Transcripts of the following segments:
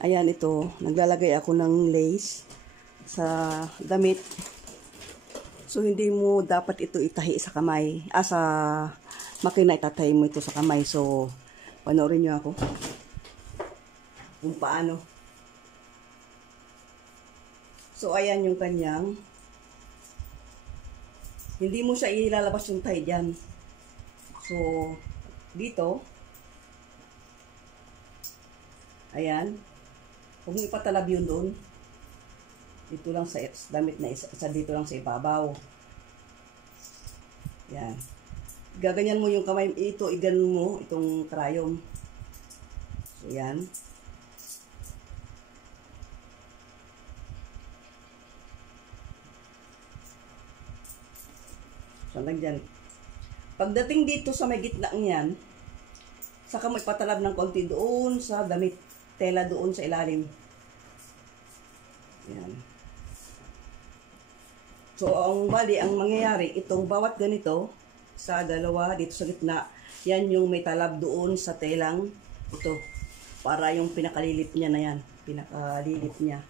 Ayan, ito. Naglalagay ako ng lace sa damit. So, hindi mo dapat ito itahi sa kamay. Sa makina, itatahi mo ito sa kamay. So, panoorin nyo ako kung paano. So, ayan yung kanyang. Hindi mo siya ilalabas yung tie dyan. So, dito. Ayan. Huwag mo ipatalab yun doon. Dito lang sa damit na isa dito lang sa ibabaw. Yan. Gaganyan mo yung kamay. Ito, iganon mo itong karayom. So, yan. So, hanggang dyan. Pagdating dito sa may gitna niyan, saka mo ipatalab ng konti doon sa damit. Tela doon sa ilalim. Yan. So, ang mangyayari, itong bawat ganito, sa dalawa, dito sa gitna, yan yung may talab doon sa telang ito. Para yung pinakalilip niya na yan. Pinakalilip niya.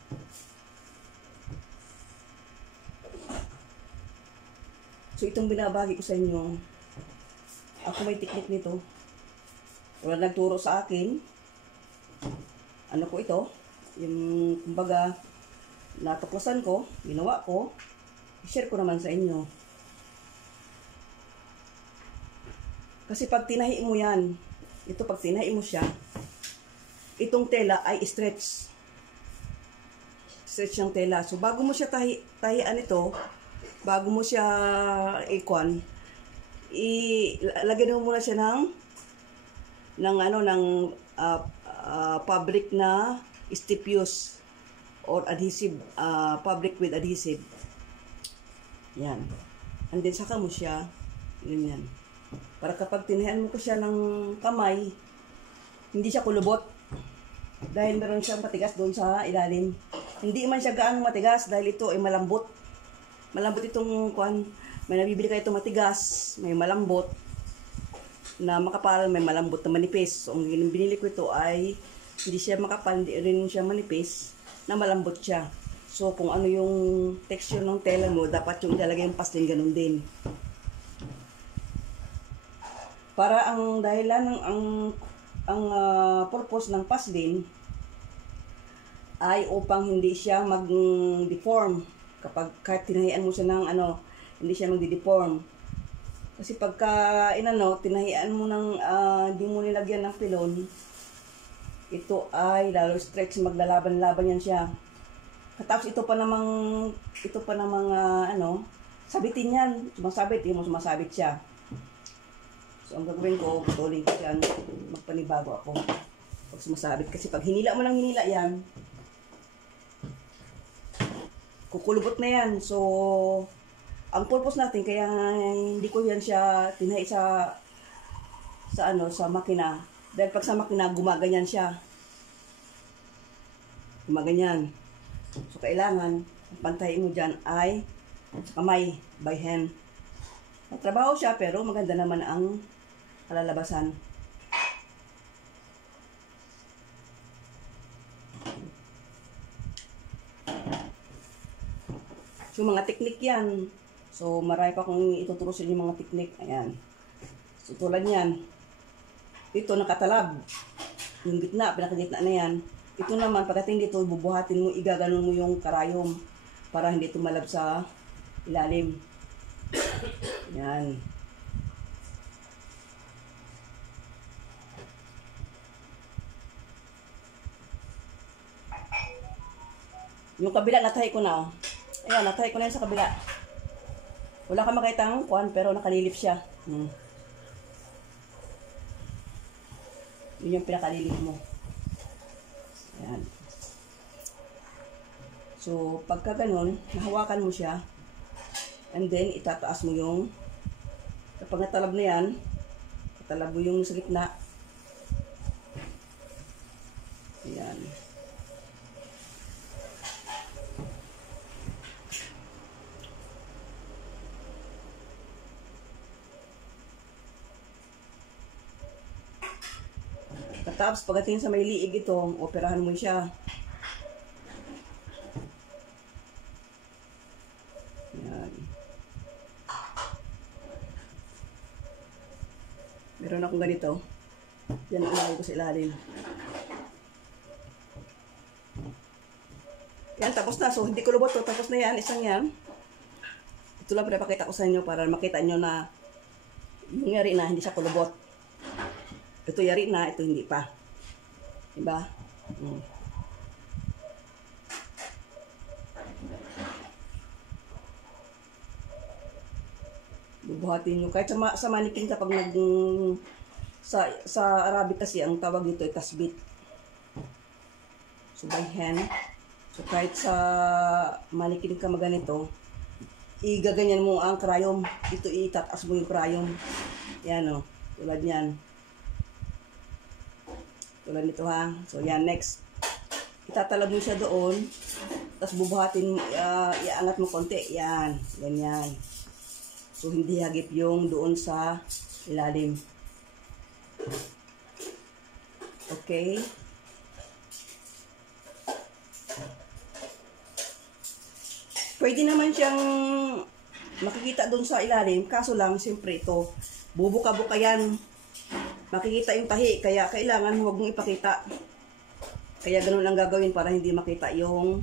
So, itong binabagi ko sa inyo, ako may teknik nito. Wala nagturo sa akin. Ano ko ito? Yung, kumbaga, natuklasan ko, ginawa ko, i-share ko naman sa inyo. Kasi pag tinahi mo yan, ito pag tinahi mo siya, itong tela ay stretch. Stretch yung tela. So, bago mo siya tahian ito, bago mo siya ikwan, lagyan mo muna siya ng fabric na stippious or adhesive, fabric with adhesive. Yan. And then saka mo siya, ganyan. Para kapag tinahian mo ko siya ng kamay, hindi siya kulubot. Dahil meron siyang matigas doon sa ilalim. Hindi man siya gaano matigas dahil ito ay malambot. Malambot itong kwan. May nabibili kayo itong matigas, may malambot na makapal, may malambot na manipis. So, ang binili ko ito ay hindi siya makapal, hindi rin siya manipis, na malambot siya. So, kung ano yung texture ng tela mo, dapat yung ilalagay yung paslin, ganun din. Para ang dahilan ang purpose ng paslin ay upang hindi siya mag-deform. Kapag kahit tinahian mo siya ng hindi siya mag-deform. Kasi pagka tinahian mo ng hindi mo nilagyan ng pilon, ito ay lalo stretch, maglalaban-laban yan siya. Tapos ito pa namang sabitin yan. Sumasabit, hindi mo sumasabit siya. So ang gagawin ko, putulin ko yan, magpanibago ako. Pag sumasabit, kasi pag hinila mo lang hinila yan, kukulubot na yan. So, ang purpose natin, kaya hindi ko yan siya tinahi sa makina. Dahil pag sa makina, gumaganyan siya. Gumaganyan. So, kailangan, ang pantahin mo dyan ay sa kamay, by hand. Magtrabaho siya, pero maganda naman ang kalalabasan. So, mga teknik yan. So, marami pa akong ituturo sa inyo mga teknik. Ayan. So, tulad yan. Ito, nakatalab. Yung gitna, pinakagitna na yan. Ito naman, pagdating dito, bubuhatin mo, igaganon mo yung karayom para hindi tumalab sa ilalim. Yan. Yung kabila, natahi ko na. Ayan, natahi ko na yan sa kabila. Wala ka makita ng kuwan, pero nakalilip siya. Yun yung pinakalilip mo. Ayan. So, pagka ganun, nahawakan mo siya. And then, itataas mo yung, kapag natalab na yan, natalab mo yung sa gitna. Ayan. Tapos pagdating sa may liig ito, operahan mo siya. Yan. Meron akong ganito. Yan ang ilagay ko sa ilalim. Yan, tapos na. So, hindi ko lubot to. Tapos na yan. Isang yan. Ito lang pinapakita ko sa inyo para makita nyo na yung yari na, hindi siya kulubot. Ito yari na, ito hindi pa. Diba? Bubuhatin nyo. Kahit sa manikin kapag sa Arabic kasi, ang tawag dito ay tasbit. So, by hand. So, kahit sa manikin ka maganito, igaganyan mo ang krayom. Ito, itataas mo yung krayom. Yan o. Tulad yan. Tulad nito ha. So, yan. Next. Itatalab mo siya doon. Tapos bubuhatin, iangat mo konti. Yan. Ganyan. So, hindi hagip yung doon sa ilalim. Okay. Pwede naman siyang makikita doon sa ilalim. Kaso lang, siyempre ito, bubuka-buka yan. Makikita yung tahi, kaya kailangan huwag mong ipakita. Kaya ganun ang gagawin para hindi makita yung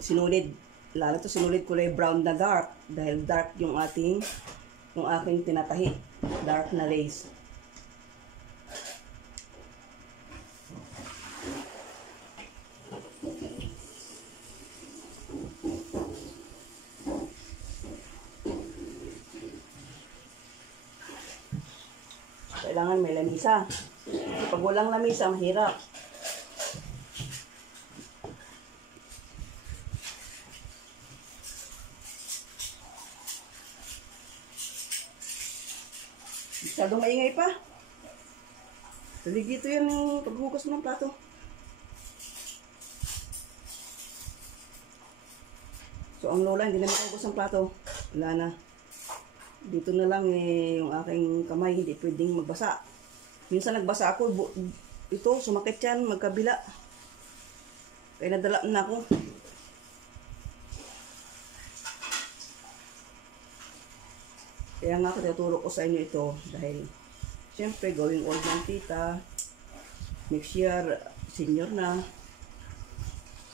sinulid. Lalo to sinulid kulay brown na dark. Dahil dark yung aking tinatahi. Dark na lace. Kailangan may lamisa. Pag walang lamisa, mahirap. Masyadong maingay pa. Tulig dito yan yung paghugas mo ng plato. So, ang lola, hindi na makahugas ng plato. Wala na. Dito na lang yung aking kamay, hindi pwedeng magbasa. Minsan nagbasa ako, ito, sumakit yan, magkabila. Kaya nadala na ako. Kaya nga ako tuturo ko sa inyo ito dahil siyempre going old ng tita, next year senior na.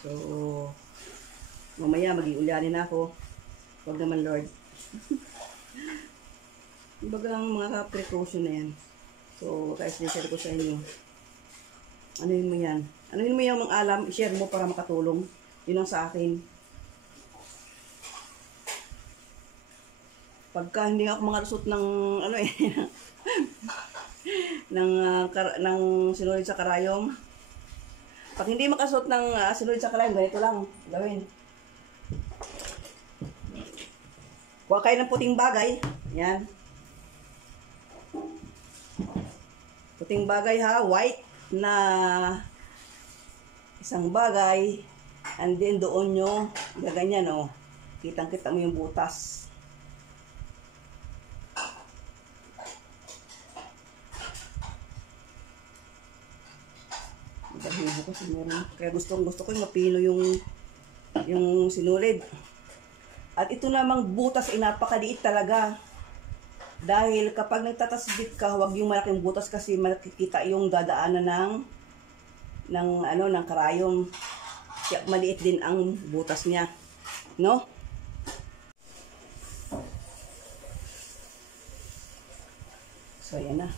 So mamaya mag-iulyanin na ako. Huwag naman Lord. Bagang mga precaution na yan. So guys, share ko sa inyo. Anuhin mo yan. Anuhin mo yung mga alam, i-share mo para makatulong. Yun ang sa akin. Pagka hindi ako makalusot ng ano eh ng sinulid sa karayom. Pag hindi makasuot ng sinulid sa karayom, ganito lang gawin. Kuha kayo ng puting bagay. Yan. Puting bagay ha, white na isang bagay, and then doon nyo gaganyan oh. Kitang-kita mo yung butas. Kasi meron. Kaya gusto ko yung mapino yung sinulid. At ito namang butas ay napakaliit talaga. Dahil kapag nagtatasbit ka, huwag yung malaking butas kasi makikita yung dadaanan ng karayom. Kaya maliit din ang butas niya. No? So, yan na.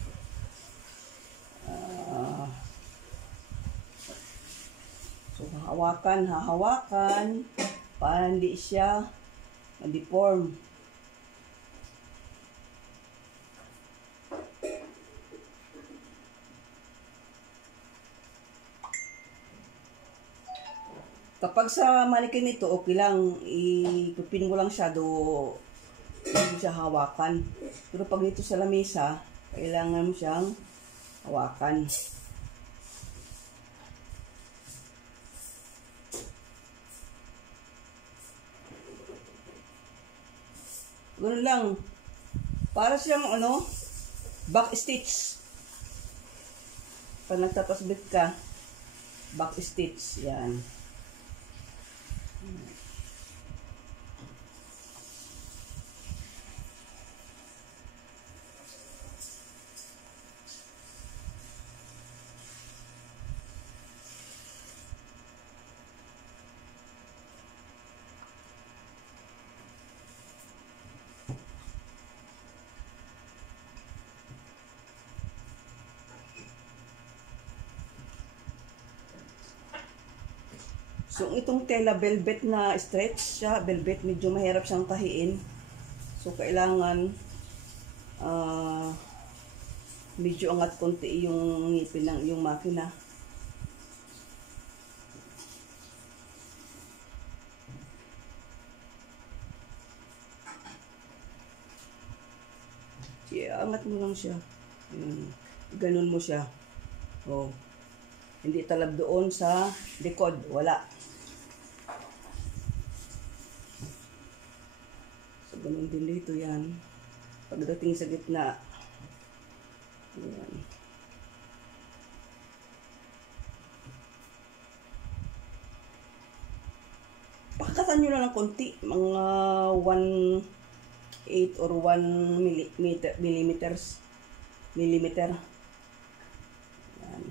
So, hahawakan para hindi siya ma-deform. Kapag sa manikin nito, okay lang. Ipipin mo lang siya hindi siya hawakan. Pero pag dito sa lamesa, kailangan mo siyang hawakan. Ganun lang. Para siyang back stitch. Pag nagtatasbit ka, back stitch. Yan. So, itong tela velvet na stretch siya, velvet, medyo mahirap siyang tahiin. So, kailangan medyo angat konti yung ngipin ng yung makina. Angat mo lang siya. Ganun mo siya. Oh. Hindi talab doon sa likod. Wala. So, ganun din dito yan. Pagdating sa gitna. Ayan. Pakatan nyo lang ng konti. Mga 1/8 or 1 millimeters. Ayan.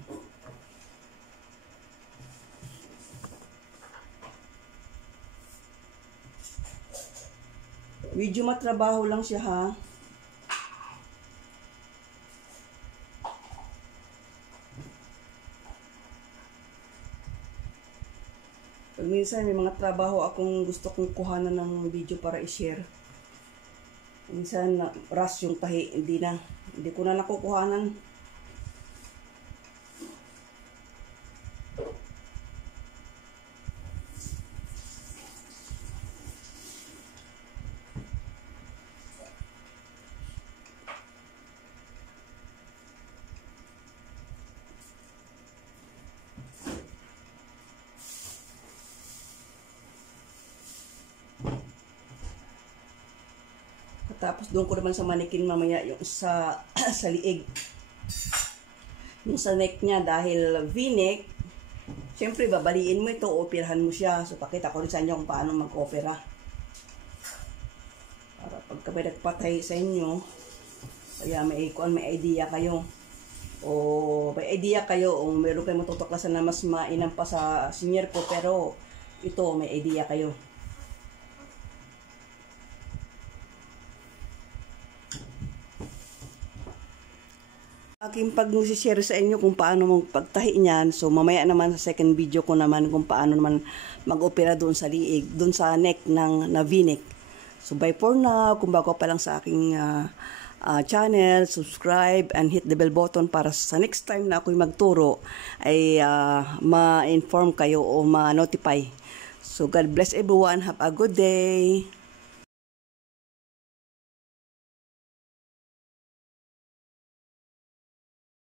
Medyo matrabaho lang siya, ha. Pag minsan may mga trabaho akong gusto kong kuhanan ng video para i-share. Minsan rush yung tahi, hindi ko na nakukuhanan. Tapos doon ko naman sa manikin mamaya yung sa sa liig. Yung sa neck niya dahil V-neck, syempre babaliin mo ito, operahan mo siya. So pakita ko rin sa inyo kung paano mag-opera. Para pagka may nagpatay sa inyo, kaya may idea kayo. O may idea kayo o meron kayo matutuklasan na mas mainam pa sa senior ko, pero ito may idea kayo. Aking pag-share sa inyo kung paano mong pagtahi niyan. So mamaya naman sa second video ko naman kung paano naman mag-opera doon sa liig, doon sa neck ng na V-neck. So bye for now. Kung bago pa lang sa aking channel, subscribe and hit the bell button para sa next time na ako'y magturo ay ma-inform kayo o ma-notify. So God bless everyone. Have a good day.